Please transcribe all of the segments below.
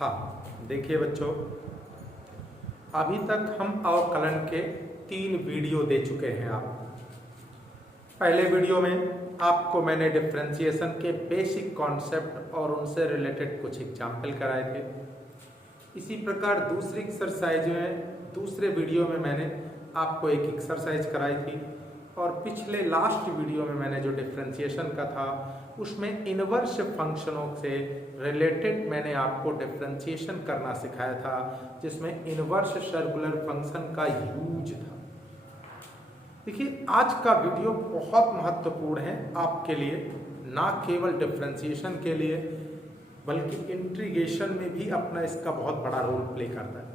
हाँ, देखिए बच्चों, अभी तक हम अवकलन के 3 वीडियो दे चुके हैं आप। पहले वीडियो में आपको मैंने डिफरेंशिएशन के बेसिक कॉन्सेप्ट और उनसे रिलेटेड कुछ एग्जाम्पल कराए थे। इसी प्रकार दूसरी एक्सरसाइज में दूसरे वीडियो में मैंने आपको एक एक्सरसाइज कराई थी और पिछले लास्ट वीडियो में मैंने जो डिफरेंशिएशन का था उसमें इनवर्स फंक्शनों से रिलेटेड मैंने आपको डिफरेंशिएशन करना सिखाया था, जिसमें इनवर्स सर्कुलर फंक्शन का यूज था। देखिए, आज का वीडियो बहुत महत्वपूर्ण है आपके लिए, ना केवल डिफरेंशिएशन के लिए बल्कि इंटीग्रेशन में भी अपना इसका बहुत बड़ा रोल प्ले करता है।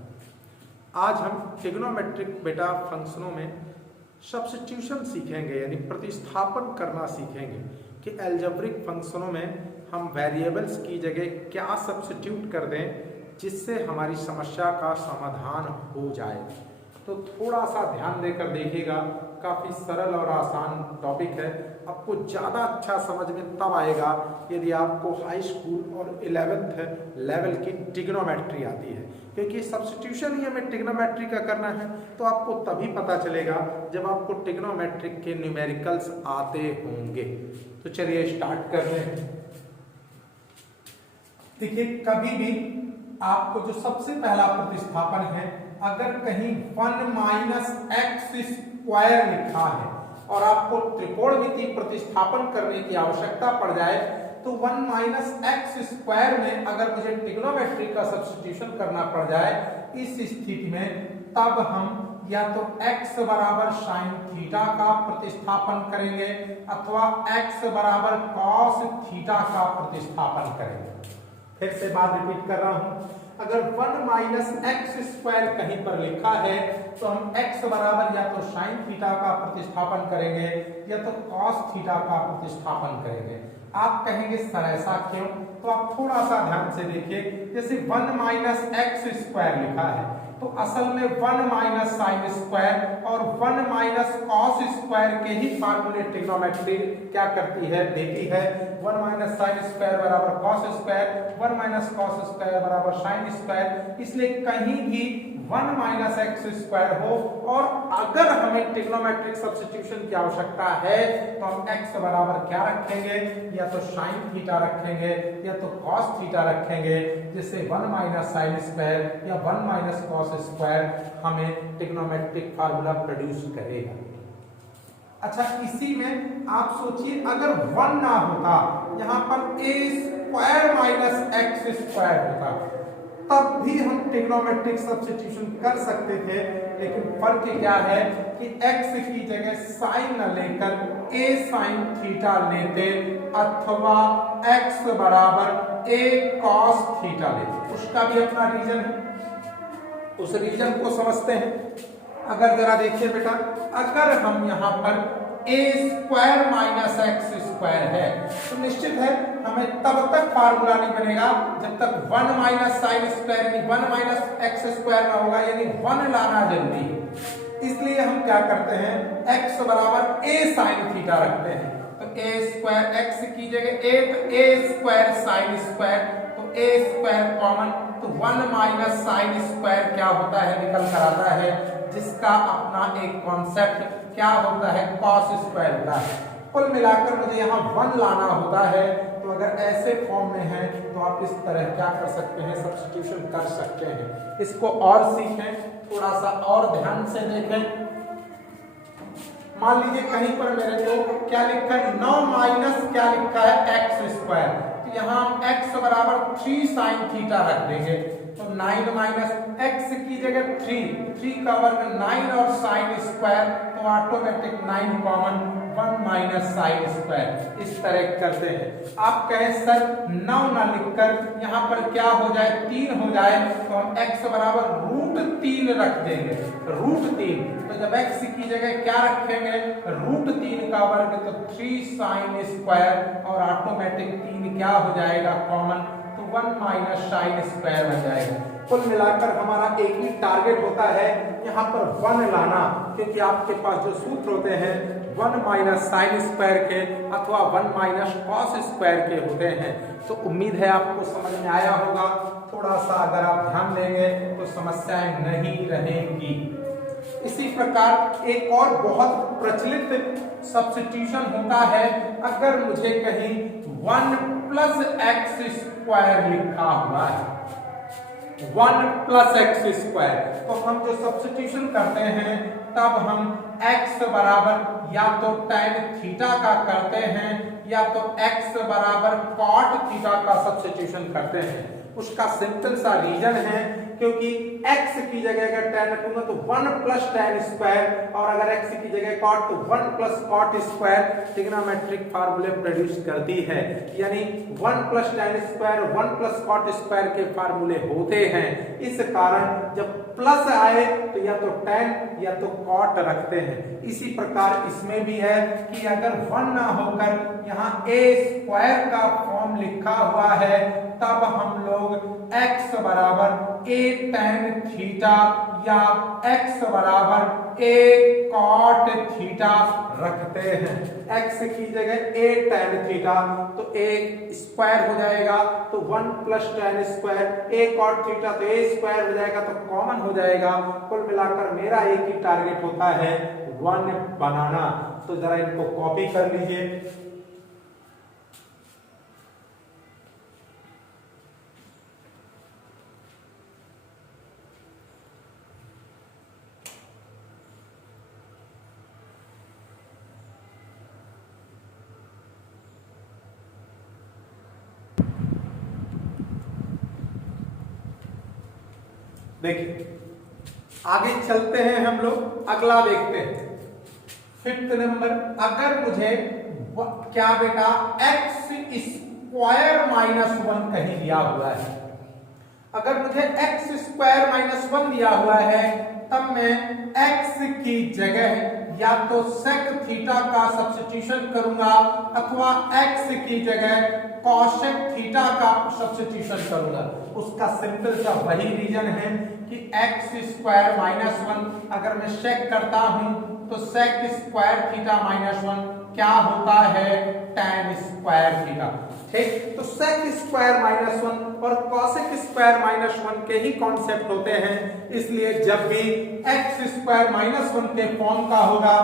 आज हम ट्रिग्नोमेट्रिक बेटा फंक्शनों में सब्स्टिट्यूशन सीखेंगे, यानी प्रतिस्थापन करना सीखेंगे कि अलजेब्रिक फंक्शनों में हम वेरिएबल्स की जगह क्या सब्स्टिट्यूट कर दें जिससे हमारी समस्या का समाधान हो जाए। तो थोड़ा सा ध्यान देकर देखिएगा, काफ़ी सरल और आसान टॉपिक है। आपको ज़्यादा अच्छा समझ में तब आएगा यदि आपको हाई स्कूल और 11th लेवल की ट्रिग्नोमेट्री आती है, क्योंकि सब्स्टिट्यूशन ही हमें ट्रिग्नोमेट्री का करना है। तो आपको तभी पता चलेगा जब आपको ट्रिग्नोमेट्रिक के न्यूमेरिकल्स आते होंगे। तो चलिए स्टार्ट करते हैं। देखिए, कभी भी आपको जो सबसे पहला प्रतिस्थापन है, अगर कहीं 1 - x² लिखा है और आपको त्रिकोणमितीय प्रतिस्थापन करने की आवश्यकता पड़ जाए तो 1 - x² में अगर मुझे ट्रिग्नोमेट्री का सब्स्टिट्यूशन करना पड़ जाए, इस स्थिति में तब हम या तो x बराबर साइन थीटा का प्रतिस्थापन करेंगे अथवा x बराबर कॉस थीटा का प्रतिस्थापन करेंगे। फिर से बात रिपीट कर रहा हूं, अगर 1 - x² कहीं पर लिखा है तो हम x बराबर या तो साइन थीटा का प्रतिस्थापन करेंगे या तो कॉस थीटा का प्रतिस्थापन करेंगे। आप कहेंगे सर ऐसा क्यों? तो आप थोड़ा सा ध्यान से देखिए, जैसे 1 - x² लिखा है तो असल में 1 - sin² और 1 - cos² के ही फार्मूले ट्रिग्नोमेट्री क्या करती है, देती है। 1 - sin² बराबर cos², 1 - cos² बराबर sin²। इसलिए कहीं भी 1 - x² हो और अगर हमें ट्रिग्नोमेट्रिक सब्स्टिट्यूशन की आवश्यकता है तो हम x बराबर क्या रखेंगे, या तो साइन थीटा रखेंगे या तो कॉस थीटा रखेंगे, जिससे 1 - sin² या 1 - cos² हमें ट्रिग्नोमेट्रिक फार्मूला प्रोड्यूस करेगा। अच्छा, इसी में आप सोचिए अगर 1 ना होता, यहाँ पर a² - x² होता, तब भी हम ट्रिग्नोमेट्रिक सब्स्टिट्यूशन कर सकते थे। लेकिन फर्क क्या है कि x की जगह साइन न लेकर a sin थीटा लेते अथवा x बराबर a cos थीटा लेते। उसका भी अपना रीजन है, उस रीजन को समझते हैं। अगर जरा देखिए बेटा, अगर हम यहाँ पर a² - x² है तो निश्चित है हमें तब तक फार्मूला नहीं बनेगा जब तक 1 - sin² यानी 1 - x² ना होगा, यानी 1 लाना जरूरी है। इसलिए हम क्या करते हैं, x बराबर a sin थीटा रखते हैं। तो a² x की जगह a, तो a² sin², तो a² कॉमन, तो 1 - sin² क्या होता है, निकल कर आता है, जिसका अपना एक कॉन्सेप्ट क्या होता है, cos² होता है। कुल मिलाकर मुझे यहाँ 1 लाना होता है। तो अगर ऐसे फॉर्म में है तो आप इस तरह क्या कर सकते हैं, सब्स्टिट्यूशन कर सकते हैं। इसको और सीखें, थोड़ा सा और ध्यान से देखें। मान लीजिए कहीं पर मेरे को क्या लिखा है, 9 माइनस क्या लिखा है, x²। तो यहाँ हम x बराबर 3 sin थीटा रख देंगे। तो 9 - x की जगह 3 का वर्ग 9 और sin², तो ऑटोमेटिक 9 कॉमन, 1 - sin²। इस तरह करते हैं। आप कहें सर 9 ना लिखकर यहाँ पर क्या हो जाए, 3 हो जाए, तो हम x बराबर √3 रख देंगे। √3, तो जब x की जगह क्या रखेंगे, √3 का वर्ग, तो 3 sin² और ऑटोमेटिक 3 क्या हो जाएगा, कॉमन, तो 1 - sin² बन जाएगा। कुल मिलाकर हमारा एक ही टारगेट होता है, यहाँ पर 1 लाना, क्योंकि आपके पास जो सूत्र होते हैं 1 माइनस साइन स्क्वायर के अथवा 1 माइनस कॉस स्क्वायर के होते हैं। तो उम्मीद है आपको समझ में आया होगा। थोड़ा सा अगर आप ध्यान देंगे तो समस्याएं नहीं रहेंगी। इसी प्रकार एक और बहुत प्रचलित सब्स्टिट्यूशन होता है, अगर मुझे कहीं 1 प्लस एक्स स्क्वायर लिखा हुआ है, 1 प्लस एक्स स्क्वायर, तो हम जो सब्स्टिट्यूशन करते हैं तब हम x बराबर या तो tan थीटा का करते हैं या तो x बराबर cot थीटा का सब्स्टिट्यूशन करते हैं। उसका सिंपल सा रीजन है, क्योंकि x की जगह अगर tan रखूंगा तो 1 प्लस tan स्क्वायर, और अगर x की जगह cot तो 1 प्लस cot स्क्वायर ट्रिग्नोमेट्रिक फार्मूले प्रोड्यूस करती है। यानी 1 plus tan square 1 plus cot square के फार्मूले होते हैं। इस कारण जब प्लस आए तो या तो tan या तो cot रखते हैं। इसी प्रकार इसमें भी है कि अगर 1 ना होकर यहाँ a स्क्वायर का फॉर्म लिखा हुआ है तब हम लोग x बराबर a tan थीटा या x बराबर a cot थीटा रखते हैं। x की जगह a tan थीटा तो a स्क्वायर हो जाएगा, तो 1 plus tan square a cot theta तो a स्क्वायर हो जाएगा, तो कॉमन हो जाएगा। कुल मिलाकर मेरा एक ही टारगेट होता है 1 बनाना। तो जरा इनको कॉपी कर लीजिए। देखिए आगे चलते हैं, हम लोग अगला देखते हैं। 5th नंबर, अगर मुझे क्या बेटा x स्क्वायर माइनस 1 कहीं दिया हुआ है, अगर मुझे x स्क्वायर माइनस 1 दिया हुआ है तब मैं x की जगह या तो sec थीटा का सब्स्टिट्यूशन करूंगा अथवा x की जगह cosec थीटा का सब्स्टिट्यूशन करूंगा। उसका सिंपल सा वही रीजन है कि x स्क्वायर माइनस 1 अगर मैं sec करता हूं तो sec स्क्वायर थीटा माइनस 1 क्या होता है, tan स्क्वायर थीटा। ठीक, तो sec स्क्वायर माइनस 1 और cosec स्क्वायर माइनस 1 के ही कॉन्सेप्ट होते हैं। इसलिए जब भी x स्क्वायर माइनस 1 के फॉर्म का होगा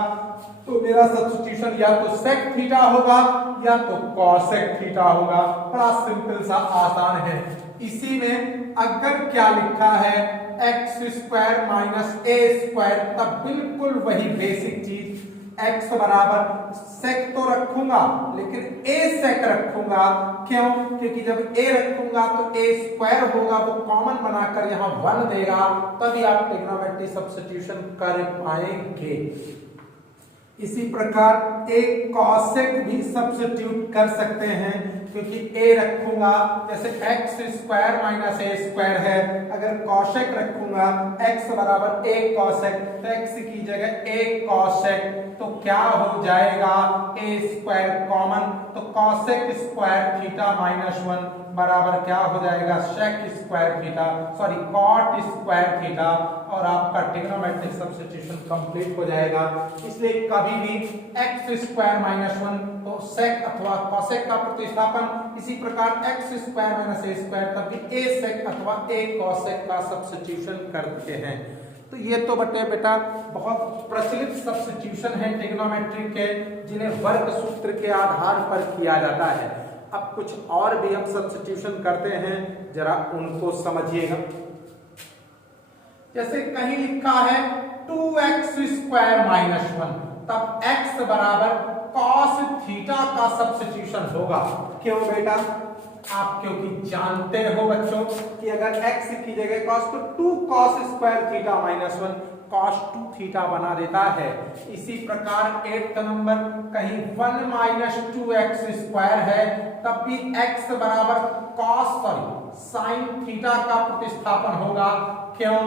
तो मेरा सब्स्टिट्यूशन या तो sec थीटा होगा या तो cosec थीटा होगा। बड़ा सिंपल सा आसान है। इसी में अगर क्या लिखा है x square minus a square, तब बिल्कुल वही बेसिक चीज x बराबर sec तो रखूंगा लेकिन a sec रखूंगा। क्यों? क्योंकि जब a रखूंगा तो a स्क्वायर होगा, वो कॉमन बनाकर यहाँ 1 देगा, तभी आप ट्रिग्नोमेट्रिक सब्स्टिट्यूशन कर पाएंगे। इसी प्रकार एक cosec भी सब्स्टिट्यूट कर सकते हैं, क्योंकि a रखूंगा जैसे x square minus a square है, अगर cosec रखूंगा x बराबर a cosec, तो x की जगह a cosec तो क्या हो जाएगा a स्क्वायर कॉमन, तो cosec स्क्वायर थीटा माइनस 1 बराबर क्या हो जाएगा sec square theta, sorry cot square theta, और आपका ट्रिग्नोमेट्रिक सब्स्टिट्यूशन कंप्लीट हो जाएगा। इसलिए कभी भी x स्क्वायर माइनस 1 तो sec अथवा cosec का प्रतिस्थापन, इसी प्रकार x square minus a square तब भी a sec अथवा a cosec का सब्स्टिट्यूशन करते हैं। तो ये तो बेटा बहुत प्रचलित सब्स्टिट्यूशन है ट्रिग्नोमेट्री के, जिन्हें वर्ग सूत्र के आधार पर किया जाता है। अब कुछ और भी हम सब्स्टिट्यूशन करते हैं, जरा उनको समझिएगा। जैसे कहीं लिखा है 2x स्क्वायर माइनस 1, तब x बराबर cos थीटा का सब्स्टिट्यूशन होगा। क्यों बेटा? आप क्योंकि जानते हो बच्चों कि अगर x की जगह cos तो 2 cos square theta minus 1 cos 2 theta बना देता है। इसी प्रकार 8th नंबर, कहीं 1 माइनस 2x स्क्वायर है तब भी x बराबर sin थीटा का प्रतिस्थापन होगा। क्यों?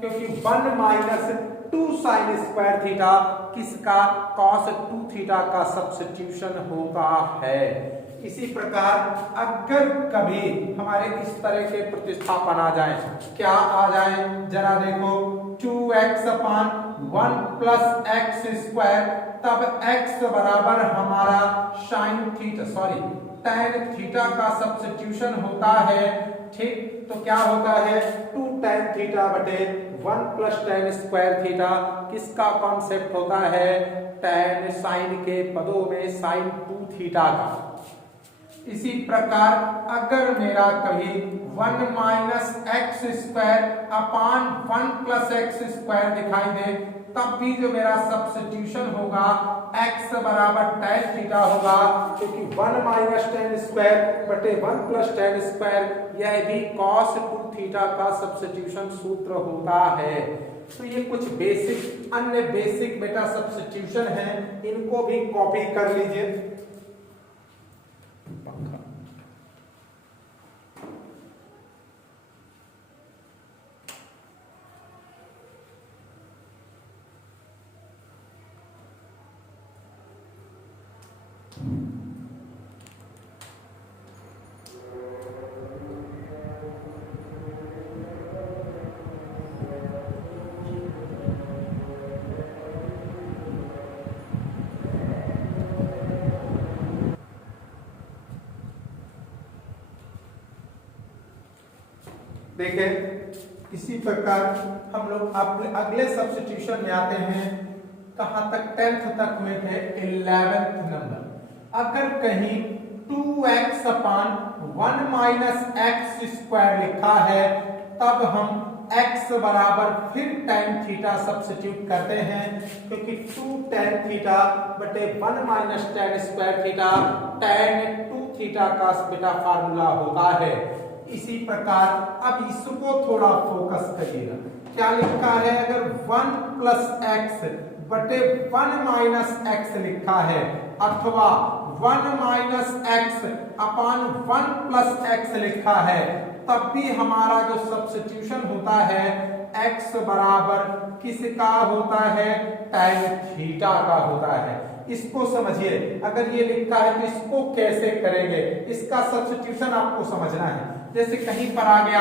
क्योंकि 1 माइनस 2 sin स्क्वायर थीटा किसका, cos 2 थीटा का सब्स्टिट्यूशन होता है। इसी प्रकार अगर कभी हमारे इस तरह के प्रतिस्थापन आ जाए, क्या आ जाए जरा देखो, 2x अपान 1 प्लस एक्स स्क्वायर तब x बराबर हमारा साइन थीटा tan थीटा का सब्स्टिट्यूशन होता है। ठीक, तो क्या होता है 2 tan थीटा बटे 1 प्लस tan स्क्वायर थीटा। किसका कॉन्सेप्ट होता है? tan साइन के पदों में साइन 2 थीटा का। इसी प्रकार अगर मेरा कभी 1 minus x square upon 1 plus x square दिखाई दे, तब भी जो मेरा सब्स्टिट्यूशन होगा x बराबर tan थीटा होगा, क्योंकि 1 माइनस tan स्क्वायर बटे 1 प्लस tan स्क्वायर यह भी cos 2 थीटा का सब्स्टिट्यूशन सूत्र होता है। तो ये कुछ बेसिक अन्य बेसिक बेटा सब्स्टिट्यूशन है, इनको भी कॉपी कर लीजिए। देखें इसी प्रकार हम लोग अगले सब्स्टिट्यूशन में आते हैं। कहां तक? 10th तक हुए थे। 11th नंबर, अगर कहीं 2x अपान 1 माइनस एक्स स्क्वायर लिखा है, तब हम x बराबर फिर tan थीटा सब्स्टिट्यूट करते हैं, क्योंकि 2 tan थीटा बटे 1 minus tan square theta tan 2 theta का बेटा फार्मूला होता है। इसी प्रकार अब इसको थोड़ा फोकस करिएगा। क्या लिखा है? अगर 1 प्लस एक्स बटे 1 माइनस एक्स लिखा है, अथवा 1 माइनस एक्स अपान 1 प्लस एक्स लिखा है, तब भी हमारा जो सब्स्टिट्यूशन होता है x बराबर किसका होता है? tan थीटा का होता है। इसको समझिए, अगर ये लिखा है तो इसको कैसे करेंगे, इसका सब्स्टिट्यूशन आपको समझना है। जैसे कहीं पर आ गया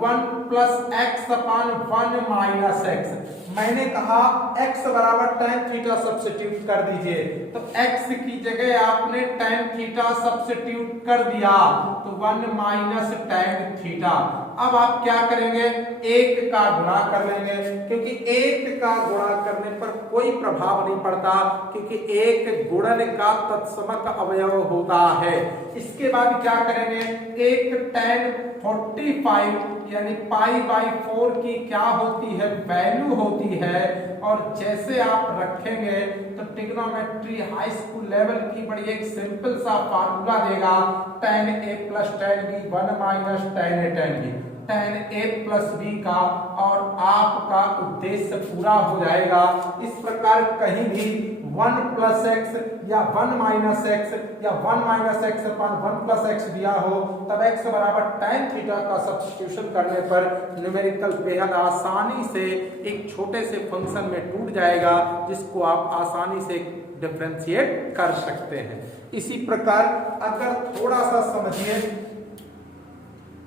1 प्लस एक्स अपान 1 माइनस एक्स, मैंने कहा x बराबर tan थीटा सब्स्टिट्यूट कर दीजिए, तो x की जगह आपने tan थीटा सब्स्टिट्यूट कर दिया, तो 1 माइनस tan थीटा। अब आप क्या करेंगे? 1 का गुणा कर लेंगे, क्योंकि 1 का गुणा करने पर कोई प्रभाव नहीं पड़ता, क्योंकि 1 गुणन का तत्समक अवयव होता है। इसके बाद क्या करेंगे? 1 tan 45 यानी पाई बाई 4 की क्या होती है? वैल्यू होती है। और जैसे आप रखेंगे तो ट्रिग्नोमेट्री हाई स्कूल लेवल की बड़ी एक सिंपल सा फार्मूला देगा, tan a plus tan b 1 minus tan a tan b, tan a plus b का, और आपका उद्देश्य पूरा हो जाएगा। इस प्रकार कहीं भी 1 प्लस एक्स या 1 माइनस एक्स या 1 माइनस एक्स अपान 1 प्लस एक्स दिया हो, तब x बराबर tan थीटा का सब्स्टिट्यूशन करने पर न्यूमेरिकल बेहद आसानी से एक छोटे से फंक्शन में टूट जाएगा, जिसको आप आसानी से डिफरेंशिएट कर सकते हैं। इसी प्रकार अगर थोड़ा सा समझिए,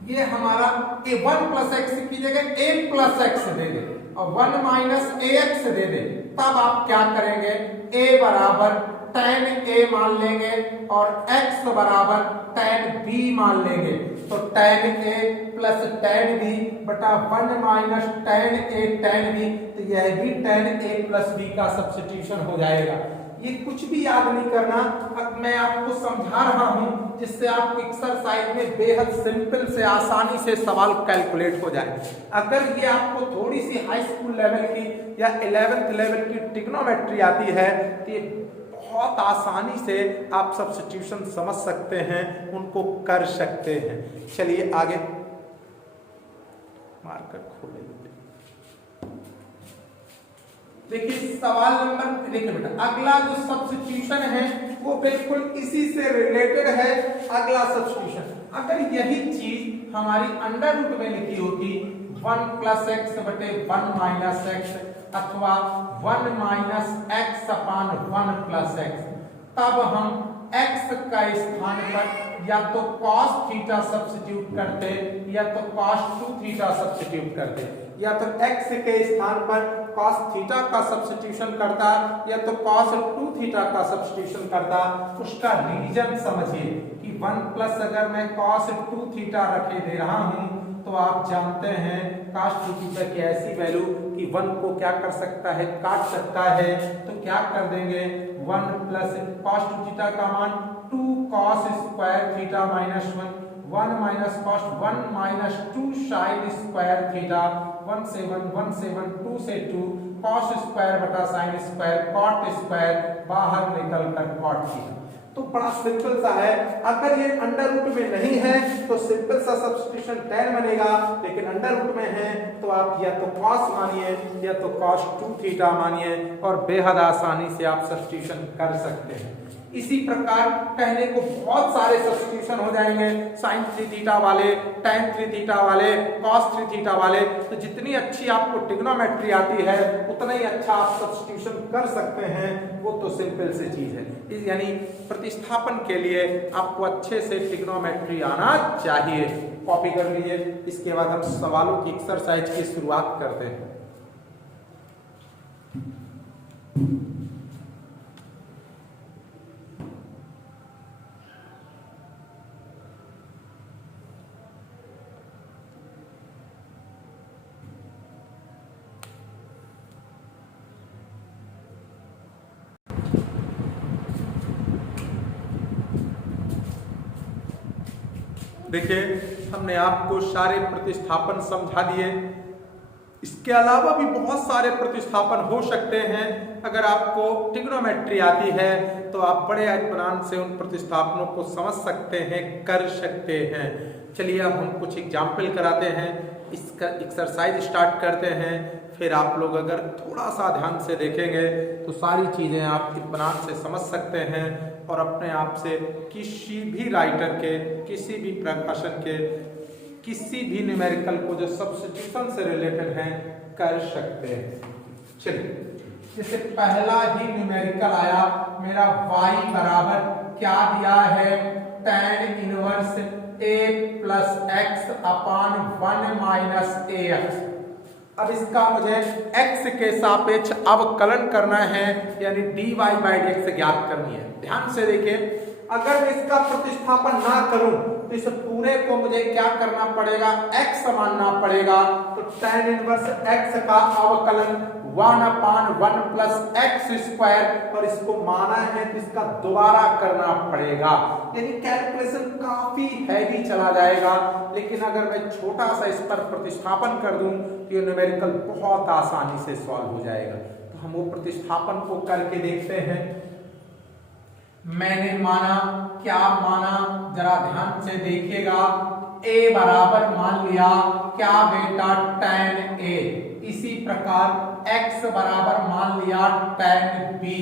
ये हमारा a1 प्लस एक्स की जगह a प्लस एक्स दे दे और 1 माइनस ax दे दे, तब आप क्या करेंगे? a बराबर tan a मान लेंगे और x बराबर tan b मान लेंगे, तो tan a plus tan b बटा 1 minus tan a tan b, तो यह भी tan a प्लस b का सब्स्टिट्यूशन हो जाएगा। ये कुछ भी याद नहीं करना, अब मैं आपको समझा रहा हूं जिससे आपको एक्सरसाइज में बेहद सिंपल से आसानी से सवाल कैलकुलेट हो जाए। अगर ये आपको थोड़ी सी हाई स्कूल लेवल की या 11th लेवल की ट्रिग्नोमेट्री आती है, तो ये बहुत आसानी से आप सब्स्टिट्यूशन समझ सकते हैं, उनको कर सकते हैं। चलिए आगे मार्कर खोलेंगे। देखिए सवाल नंबर, देखिए बेटा अगला जो सब्स्टिट्यूशन है वो बिल्कुल इसी से रिलेटेड है। अगला सब्स्टिट्यूशन, अगर यही चीज हमारी अंडर रूट में लिखी होती 1 प्लस एक्स बटे 1 माइनस एक्स अथवा 1 माइनस एक्स अपान 1 प्लस एक्स, तब हम x का स्थान पर या तो cos थीटा सब्स्टिट्यूट करते या तो cos 2 थीटा सब्स्टिट्यूट करते, या तो x के स्थान पर cos थीटा का सब्स्टिट्यूशन करता या तो cos 2 थीटा का सब्स्टिट्यूशन करता। उसका रीजन समझिए कि 1 प्लस अगर मैं cos 2 थीटा रखे दे रहा हूं तो आप जानते हैं cos 2 थीटा की ऐसी वैल्यू कि 1 को क्या कर सकता है, काट सकता है। तो क्या कर देंगे, 1 प्लस cos 2 थीटा का मान 2 cos square theta minus 1 minus cos 1 minus 2 sin square theta, 1 से 1 2 से 2 cos स्क्वायर बटा sin स्क्वायर cot स्क्वायर, बाहर निकल कर cot थीटा। तो बड़ा सिंपल सा है। अगर ये अंडर रूट में नहीं है तो सिंपल सा सब्स्टिट्यूशन tan बनेगा, लेकिन अंडर रूट में है तो आप या तो cos मानिए या तो cos 2 थीटा मानिए और बेहद आसानी से आप सब्स्टिट्यूशन कर सकते हैं। इसी प्रकार कहने को बहुत सारे सब्स्टिट्यूशन हो जाएंगे, sin 3 थीटा वाले, tan 3 थीटा वाले, cos 3 थीटा वाले। तो जितनी अच्छी आपको ट्रिग्नोमेट्री आती है उतना ही अच्छा आप सब्स्टिट्यूशन कर सकते हैं, वो तो सिंपल सी चीज है। यानी प्रतिस्थापन के लिए आपको अच्छे से ट्रिग्नोमेट्री आना चाहिए। कॉपी कर लीजिए। इसके बाद हम सवालों की एक्सरसाइज की शुरुआत करते हैं। देखिए, हमने आपको सारे प्रतिस्थापन समझा दिए। इसके अलावा भी बहुत सारे प्रतिस्थापन हो सकते हैं। अगर आपको ट्रिग्नोमेट्री आती है तो आप बड़े इत्मीनान से उन प्रतिस्थापनों को समझ सकते हैं, कर सकते हैं। चलिए अब हम कुछ एग्जाम्पल कराते हैं, इसका एक्सरसाइज स्टार्ट करते हैं। फिर आप लोग अगर थोड़ा सा ध्यान से देखेंगे तो सारी चीजें आप इत्मीनान से समझ सकते हैं और अपने आप से किसी भी राइटर के, किसी भी प्रकाशन के, किसी भी न्यूमेरिकल को जो सब्स्टिट्यूशन से रिलेटेड है कर सकते हैं। चलिए, जैसे पहला ही न्यूमेरिकल आया मेरा y बराबर क्या दिया है, tan inverse a plus x upon 1 minus ax। अब इसका मुझे x के सापेक्ष अवकलन करना है, यानी dy बाई dx ज्ञात करनी है। ध्यान से देखिए, अगर मैं इसका प्रतिस्थापन ना करूं तो इस पूरे को मुझे क्या करना पड़ेगा, x मानना पड़ेगा। तो tan इनवर्स x का अवकलन 1/1 प्लस एक्स स्क्वायर, और इसको माना है तो इसका दोबारा करना पड़ेगा। यानी कैलकुलेशन काफी हैवी चला जाएगा, लेकिन अगर मैं छोटा सा इस पर प्रतिस्थापन कर दूं तो ये न्यूमेरिकल बहुत आसानी से सॉल्व हो जाएगा। तो हम वो प्रतिस्थापन को करके देखते हैं। मैंने माना, क्या माना, जरा ध्यान से देखिएगा। a बराबर मान लिया क्या बेटा, tan a। इसी प्रकार x बराबर मान लिया tan b।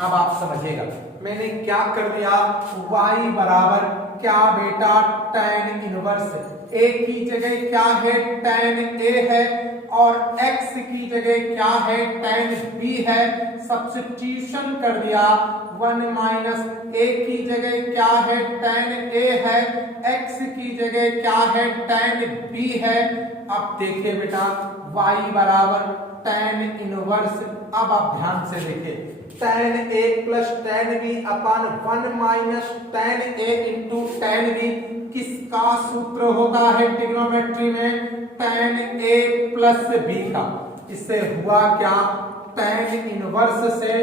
अब आप समझिएगा, मैंने क्या कर दिया, y बराबर क्या बेटा, tan इनवर्स a की जगह क्या है, tan a है, और x की जगह क्या है, tan b है। सब्स्टिट्यूशन कर दिया, 1 माइनस a की जगह क्या है, tan a है, x की जगह क्या है, tan b है। अब देखिए बेटा, y बराबर tan इनवर्स, अब आप ध्यान से देखिए, tan a plus tan b upon 1 minus tan a into tan b। किसका सूत्र होता है ट्रिग्नोमेट्री में, tan a प्लस b का। इससे हुआ क्या, tan इनवर्स से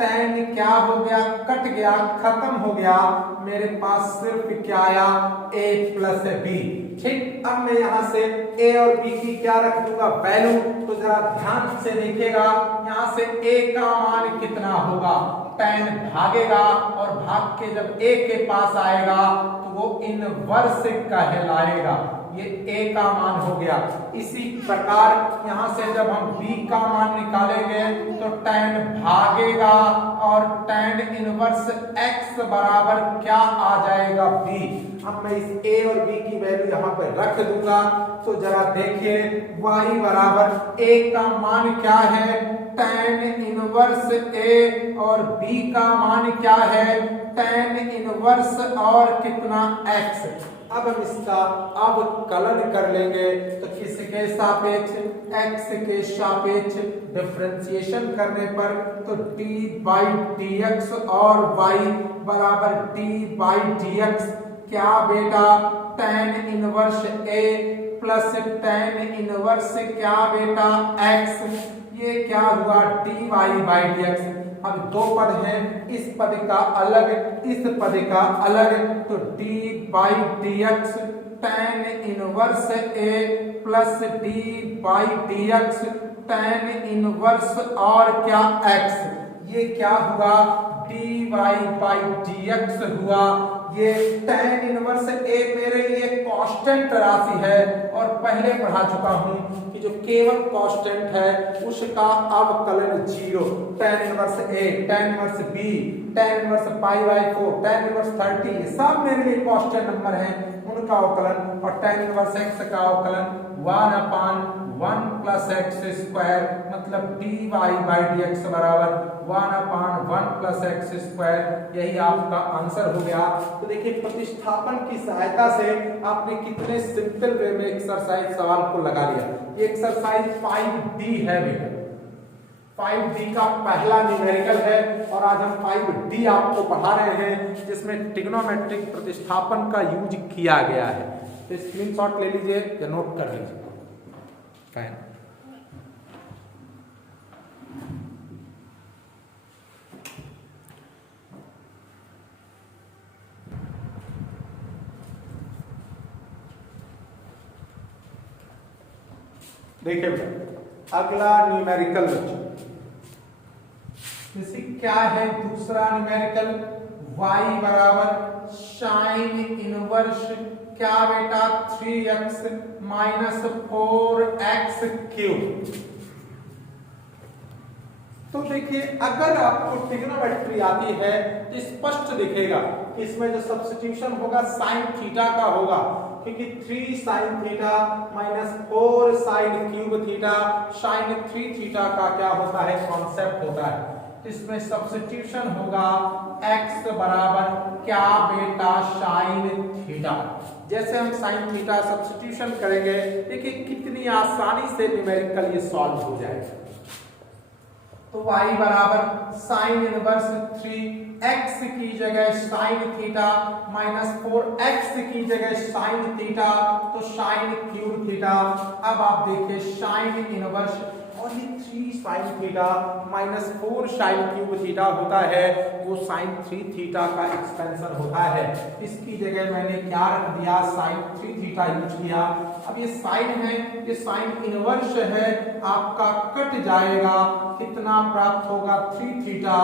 tan क्या हो गया, कट गया, खत्म हो गया। मेरे पास सिर्फ क्या आया, a प्लस b। ठीक, अब मैं यहां से a और b की क्या रख दूंगा, वैल्यू। तो जरा ध्यान से देखिएगा, यहां से a का मान कितना होगा, tan भागेगा, और भाग के जब a के पास आएगा तो वो इनवर्स कहलाएगा। ये a का मान हो गया। इसी प्रकार यहां से जब हम b का मान निकालेंगे तो tan भागेगा, और tan इनवर्स x बराबर क्या आ जाएगा, b। अब मैं इस a और b की वैल्यू यहां पर रख दूंगा। तो जरा देखिए, y बराबर a का मान क्या है, tan इनवर्स a और b का मान क्या है tan इनवर्स और कितना x। अब हम इसका अवकलन कर लेंगे तो किसके सापेक्ष x के सापेक्ष डिफरेंशिएशन करने पर तो d बाई dx और y बराबर d बाई dx क्या बेटा tan inverse a plus tan inverse क्या बेटा x, ये क्या हुआ dy बाई dx। अब दो पद हैं, इस पद का अलग इस पद का अलग, तो d by dx tan inverse a plus d by dx tan inverse और क्या x, ये क्या हुआ dy बाई dx हुआ। ये tan इनवर्स a मेरे लिए कांस्टेंट राशि है और पहले पढ़ा चुका हूं कि जो केवल कांस्टेंट है उसका अवकलन 0, tan inverse a, tan inverse b, tan inverse pi by 4, tan inverse 30, ये सब मेरे लिए कांस्टेंट नंबर हैं, उनका अवकलन। और tan इनवर्स x का अवकलन 1/1 प्लस x स्क्वायर मतलब dy बाई dx बराबर 1/1 प्लस x स्क्वायर, यही आपका आंसर हो गया। तो देखिए प्रतिस्थापन की सहायता से आपने कितने सिंपल वे में एक्सरसाइज सवाल को लगा लिया। ये एक्सरसाइज 5D है बेटा, 5D का पहला न्यूमेरिकल है और आज हम 5D आपको पढ़ा रहे हैं जिसमें ट्रिग्नोमेट्रिक प्रतिस्थापन का यूज किया गया है। तो स्क्रीनशॉट ले लीजिए या नोट कर लीजिए। फाइन, देखिए अगला न्यूमेरिकल बच्चों, जैसे क्या है दूसरा न्यूमेरिकल y बराबर साइन इनवर्स क्या बेटा 3x माइनस 4x क्यूब। तो देखिए अगर आपको ट्रिग्नोमेट्री आती है तो स्पष्ट दिखेगा कि इसमें जो सब्स्टिट्यूशन होगा साइन थीटा का होगा, क्योंकि 3 sine theta minus 4 sine cube theta sine 3 theta का क्या होता है कॉन्सेप्ट होता है। इसमें सब्स्टिट्यूशन होगा x बराबर क्या बेटा साइन थीटा। जैसे हम साइन थीटा सब्स्टिट्यूशन करेंगे देखिए कितनी आसानी से न्यूमेरिकल ये सॉल्व हो जाएगा। तो y बराबर साइन इनवर्स 3x की जगह साइन थीटा माइनस 4x की जगह साइन थीटा तो साइन क्यूब थीटा। अब आप देखिए साइन इनवर्स और ये 3 sine theta minus 4 sine cube theta होता है, वो साइन 3 थीटा का एक्सपेंशन होता है। इसकी जगह मैंने क्या रख दिया साइन 3 थीटा यूज किया। अब ये साइन है, ये साइन इनवर्स है, आपका कट जाएगा, कितना प्राप्त होगा 3 थीटा,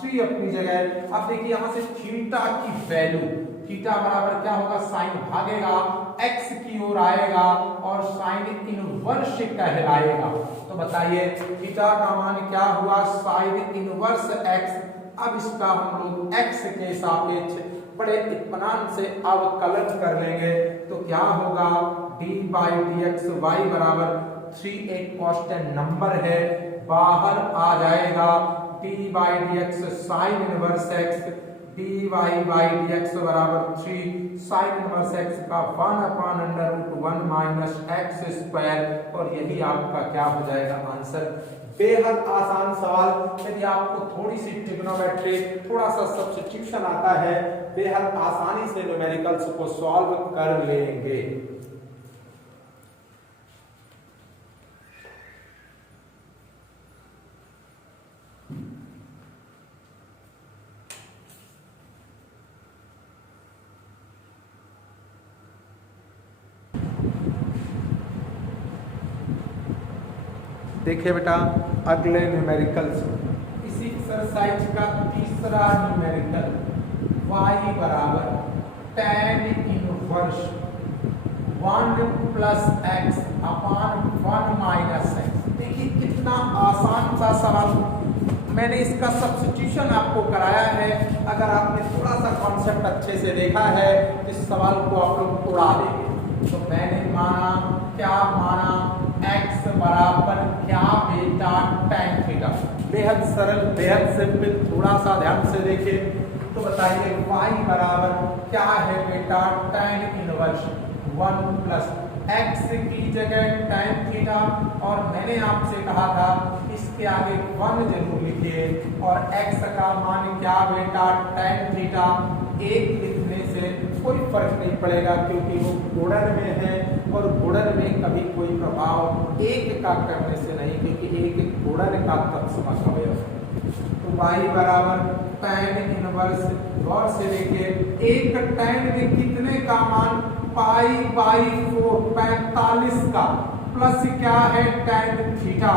3 अपनी जगह। अब देखिए यहां से थीटा की वैल्यू थीटा बराबर क्या होगा साइन भागेगा x की ओर आएगा और साइन इनवर्स कहलाएगा। तो बताइए थीटा का मान क्या हुआ साइन इनवर्स x। अब इसका हम लोग x के सापेक्ष बड़े इत्मीनान से अवकलन कर लेंगे तो क्या होगा d बाई dx y बराबर 3 एक कांस्टेंट नंबर है, बाहर आ जाएगा d by dx sine inverse x dy by dx बराबर 3 साइन इनवर्स x का 1/√1 माइनस x स्क्वायर, और यही आपका क्या हो जाएगा आंसर। बेहद आसान सवाल। यदि आपको थोड़ी सी ट्रिग्नोमेट्री थोड़ा सा सब्स्टिट्यूशन आता है बेहद आसानी से न्यूमेरिकल्स को सॉल्व कर लेंगे। देखिए बेटा अगले न्यूमेरिकल्स इसी एक्सरसाइज का तीसरा न्यूमेरिकल y बराबर tan इनवर्स 1 प्लस x अपान 1 माइनस x। देखिए कितना आसान सा सवाल, मैंने इसका सब्स्टिट्यूशन आपको कराया है। अगर आपने थोड़ा सा कॉन्सेप्ट अच्छे से देखा है इस सवाल को आप लोग उड़ा देंगे। तो मैंने माना क्या माना x बराबर क्या बेटा tan थीटा। बेहद सरल, बेहद सिंपल। थोड़ा सा ध्यान से देखिए तो बताइए y बराबर क्या है बेटा tan इनवर्स 1 प्लस x की जगह tan थीटा, और मैंने आपसे कहा था इसके आगे 1 जरूर लिखिए, और x का मान क्या बेटा tan थीटा। एक लिखने से कोई फर्क नहीं पड़ेगा क्योंकि वो गुणन में है, और गुणन में कभी कोई प्रभाव एक का करने से नहीं, क्योंकि एक गुणन का तत्समक अवयव है। तो y बराबर tan इनवर्स, गौर से देखिए, एक tan में कितने का मान पाई बाई 4 45 का, प्लस क्या है tan थीटा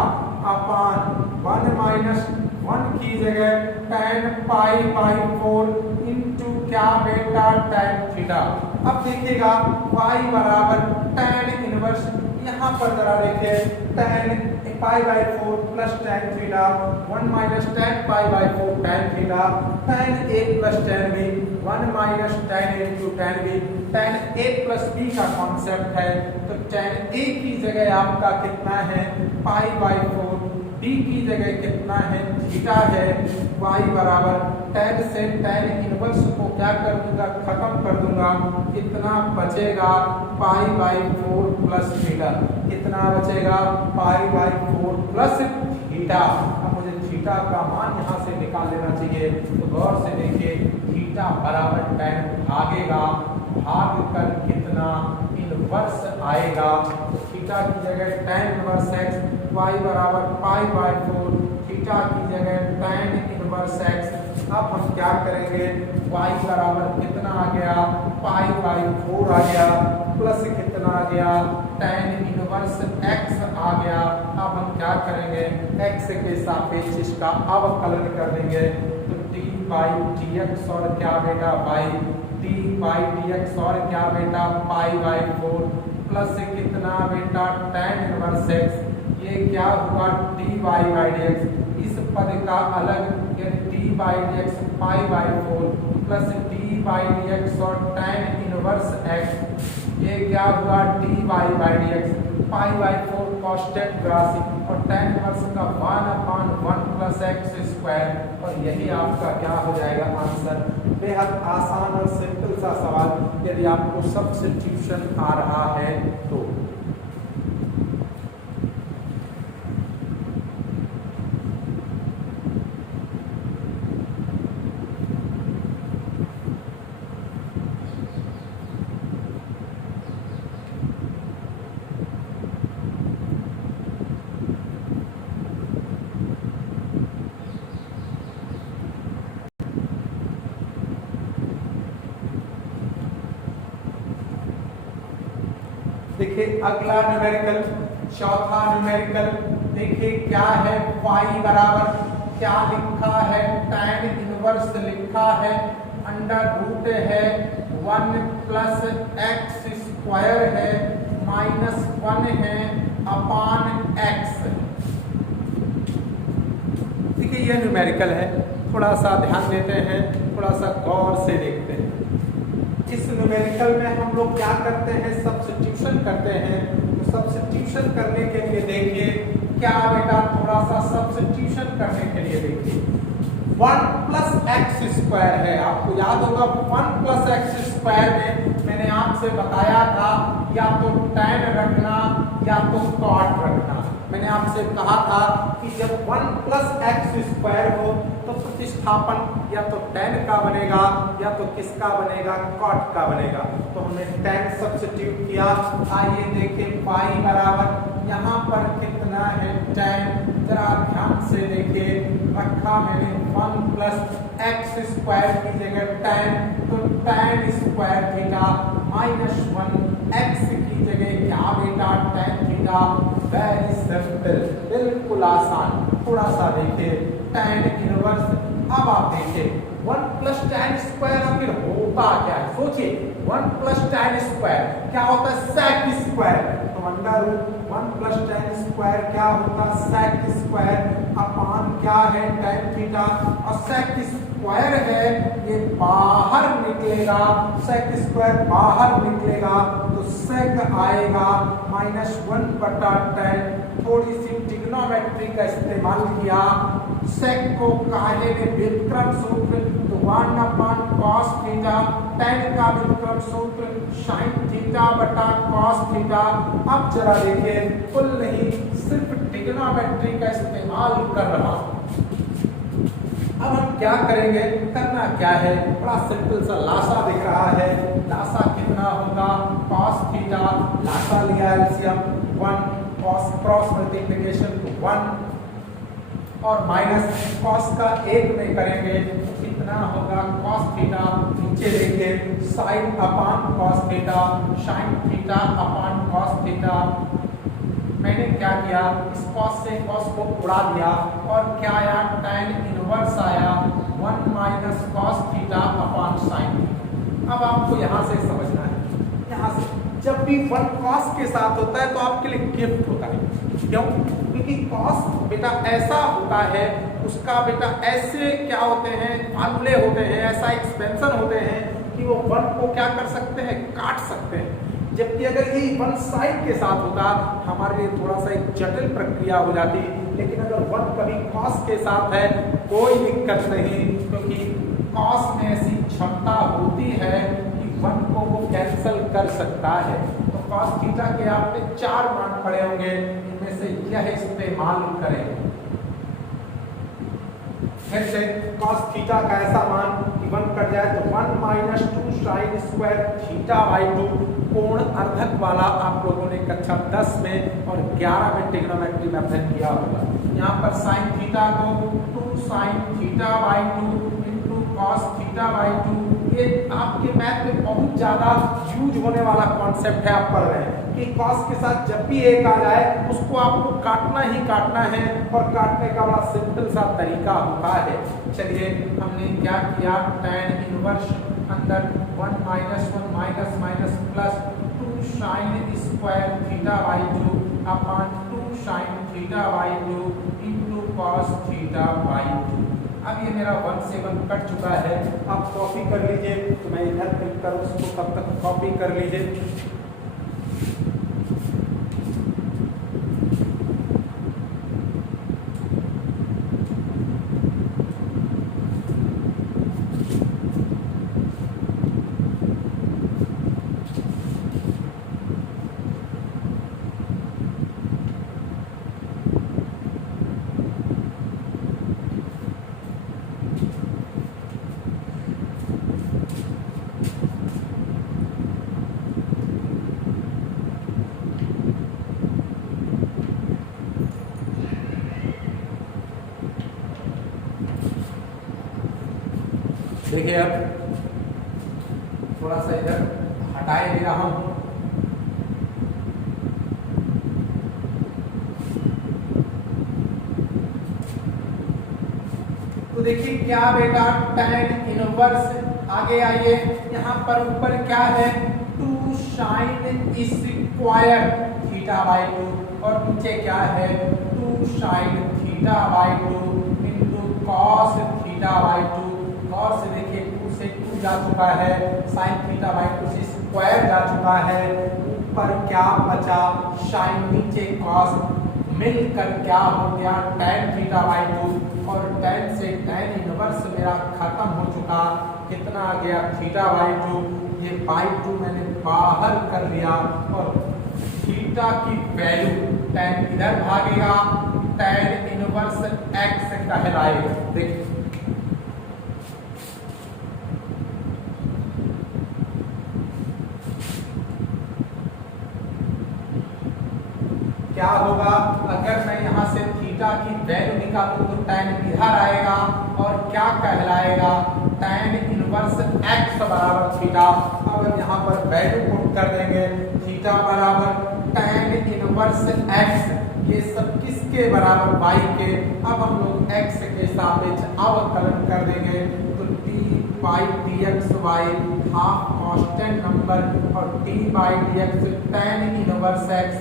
अपान 1 माइनस 1 की जगह tan पाई बाई 4 इंटू क्या बेटा tan थीटा। अब देखिएगा y बराबर tan इनवर्स, यहाँ पर जरा देखिए tan pi by 4 plus tan theta 1 minus tan pi by 4 tan theta, tan a plus tan b 1 minus tan into tan b। tan a plus b का concept है, तो tan a की जगह आपका कितना है पाई बाई 4, b की जगह कितना है थीटा है। y बराबर tan से tan इनवर्स को क्या कर दूंगा, खत्म कर दूंगा, कितना बचेगा पाई बाई 4 प्लस थीटा। कितना बचेगा पाई बाई 4 प्लस थीटा। अब मुझे थीटा का मान यहाँ से निकाल लेना चाहिए, तो गौर से देखिए थीटा बराबर tan भागेगा, भाग कर कितना इनवर्स आएगा, तो थीटा की जगह tan इनवर्स x, y बराबर पाई बाई 4, थीटा की जगह tan इनवर्स x। अब हम क्या करेंगे, y बराबर कितना आ गया पाई बाई 4 आ गया, प्लस कितना आ गया tan इनवर्स x आ गया। अब हम क्या करेंगे, x के सापेक्ष इसका अवकलन कर देंगे, तो t बाई dx और क्या बेटा बाई t बाई dx और क्या बेटा पाई बाई 4, प्लस कितना बेटा tan इनवर्स x। ये क्या हुआ t बाई बाई dx, इस पद का अलग t by dx pi by 4 plus t by dx और tan इनवर्स x। ये क्या हुआ t by by dx pi by 4 constant राशि, और tan इनवर्स का 1 अपान 1 प्लस x स्क्वायर, और यही आपका क्या हो जाएगा आंसर। बेहद आसान और सिंपल सा सवाल, यदि आपको सब्स्टिट्यूशन आ रहा है तो। देखिए अगला न्यूमेरिकल, चौथा न्यूमेरिकल, देखिए क्या है, y बराबर क्या लिखा है tan इनवर्स लिखा है, अंडर रूट है 1 प्लस x स्क्वायर है माइनस 1 है अपान x। देखिए यह न्यूमेरिकल है, थोड़ा सा ध्यान देते हैं, थोड़ा सा गौर से देखते हैं। इस न्यूमेरिकल में हम लोग क्या करते हैं, सब्स्टिट्यूशन करते हैं। तो सब्स्टिट्यूशन करने के लिए देखिए क्या बेटा, थोड़ा सा सब्स्टिट्यूशन करने के लिए देखिए 1 प्लस एक्स स्क्वायर है, आपको याद होगा 1 प्लस एक्स स्क्वायर में मैंने आपसे बताया था या तो tan रखना या तो cot रखना। मैंने आपसे कहा था कि जब 1 प्लस एक्स स्क्वायर हो तो प्रतिस्थापन या तो tan का बनेगा या तो किसका बनेगा, cot का बनेगा। तो हमने tan सब्स्टिट्यूट किया। आइए देखें y बराबर यहाँ पर कितना है tan, जरा ध्यान से देखिए, रखा मैंने 1 प्लस एक्स स्क्वायर की जगह tan, तो tan square theta minus 1 x की जगह क्या बेटा tan थीटा। वेरी सिंपल, बिल्कुल आसान। थोड़ा सा देखिए tan इनवर्स, अब आप देखिए 1 प्लस tan स्क्वायर आखिर होता क्या है, सोचिए 1 प्लस tan स्क्वायर क्या होता है, sec स्क्वायर। तो under root 1 plus tan square क्या होता है, sec स्क्वायर अपान क्या है tan थीटा, और sec स्क्वायर है ये बाहर निकलेगा, सेक स्क्वायर बाहर निकलेगा तो सेक आएगा -1/10। थोड़ी सी ट्रिग्नोमेट्री का इस्तेमाल किया, सेक को काहे में व्युत्क्रम सूत्र तो 1/cos थीटा, tan का व्युत्क्रम सूत्र sin थीटा/cos थीटा। अब जरा देखिए, कुल नहीं सिर्फ ट्रिग्नोमेट्री का इस्तेमाल कर रहा हूं। अब हम क्या करेंगे, करना क्या है, बड़ा सिंपल सा लासा दिख रहा है। लासा कितना होगा, cos थीटा, लासा लिया एलसीएम 1, cos क्रॉस मल्टीप्लिकेशन तो 1 और माइनस cos का 1 में करेंगे तो कितना होगा, cos थीटा, नीचे देखिए sin/cos थीटा, sin थीटा/cos थीटा। मैंने क्या किया, इस cos से cos को उड़ा दिया और क्या आया, tan इनवर्स आया 1 - cos थीटा/sin। अब आपको यहाँ से समझना है, यहाँ से जब भी 1 cos के साथ होता है तो आपके लिए गिफ्ट होता है। क्यों? क्योंकि cos बेटा ऐसा होता है, उसका बेटा ऐसे क्या होते हैं, फार्मूले होते हैं, ऐसा एक्सपेंशन होते हैं कि वो 1 को क्या कर सकते हैं, काट सकते हैं। जबकि अगर ये 1 साइड के साथ होता हमारे लिए थोड़ा सा एक जटिल प्रक्रिया हो जाती, लेकिन अगर 1 कभी cos के साथ है कोई दिक्कत नहीं, क्योंकि cos में ऐसी क्षमता होती है कि 1 को वो कैंसिल कर सकता है। तो cos थीटा के आपने 4 मान पड़े होंगे, इनमें से यह इस्तेमाल करें। फिर से cos थीटा का ऐसा मान कि 1 कट जाए तो 1 - 2 sin स्क्वायर थीटा/2। कोण अर्धक वाला आप लोगों ने कक्षा 10 में और 11 में ट्रिग्नोमेट्री में अध्ययन किया होगा। यहाँ पर sin थीटा को 2 sin थीटा/2 इंटू cos थीटा/2, ये आपके मैथ में बहुत ज्यादा यूज होने वाला कॉन्सेप्ट है। आप पढ़ रहे हैं कि cos के साथ जब भी एक आ जाए उसको आपको काटना ही काटना है, और काटने का बड़ा सिंपल सा तरीका होता है। चलिए हमने क्या किया, tan इनवर्स अंदर 1 - 1 - plus 2 sin square थीटा/2 upon 2 sin थीटा/2 into cos थीटा/2। अब ये मेरा 1 से 1 कट चुका है। आप कॉपी कर लीजिए, तो मैं इधर क्लिक कर उसको तब तक कॉपी कर लीजिए। देखिए अब थोड़ा सा इधर हटाए दे रहा हूं। तो देखिए क्या बेटा, tan इनवर्स, आगे आइए, यहाँ पर ऊपर क्या है, 2 sin स्क्वायर थीटा/2 और नीचे क्या है, 2 sin थीटा/2 इंटू cos थीटा/2। और से देखिए 2 से 2 जा चुका है, sin थीटा/2 से स्क्वायर जा चुका है, ऊपर क्या बचा, sin नीचे cos, मिलकर क्या हो गया tan थीटा/2, और tan से tan इनवर्स मेरा खत्म हो चुका। कितना आ गया, थीटा/2। ये /2 मैंने बाहर कर लिया और थीटा की वैल्यू tan इधर भागेगा, tan इनवर्स x कहलाएगा। देखिए क्या होगा, अगर मैं यहाँ से थीटा की वैल्यू निकालूं तो tan इधर आएगा और क्या कहलाएगा, tan इनवर्स x बराबर थीटा। अब हम यहाँ पर वैल्यू पुट कर देंगे, थीटा बराबर tan इनवर्स x, ये सब किसके बराबर, y के। अब हम लोग x के सापेक्ष अवकलन कर देंगे तो d/dxy हाफ कांस्टेंट नंबर और d/dx tan inverse x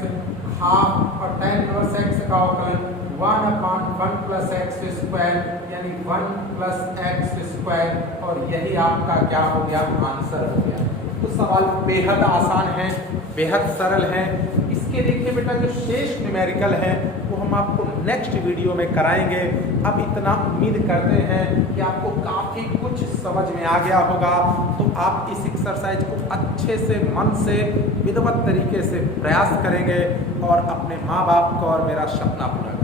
half, और tan इनवर्स x का अवकलन 1/1 प्लस एक्स स्क्वायर यानी 1 प्लस एक्स स्क्वायर, और यही आपका क्या हो गया, आंसर हो गया। तो सवाल बेहद आसान है, बेहद सरल है। इसके देखिए बेटा जो शेष न्यूमेरिकल है वो हम आपको नेक्स्ट वीडियो में कराएंगे। अब इतना उम्मीद करते हैं कि आपको काफ़ी कुछ समझ में आ गया होगा। तो आप इस एक्सरसाइज को अच्छे से मन से विधिवत तरीके से प्रयास करेंगे और अपने माँ बाप को और मेरा सपना पूरा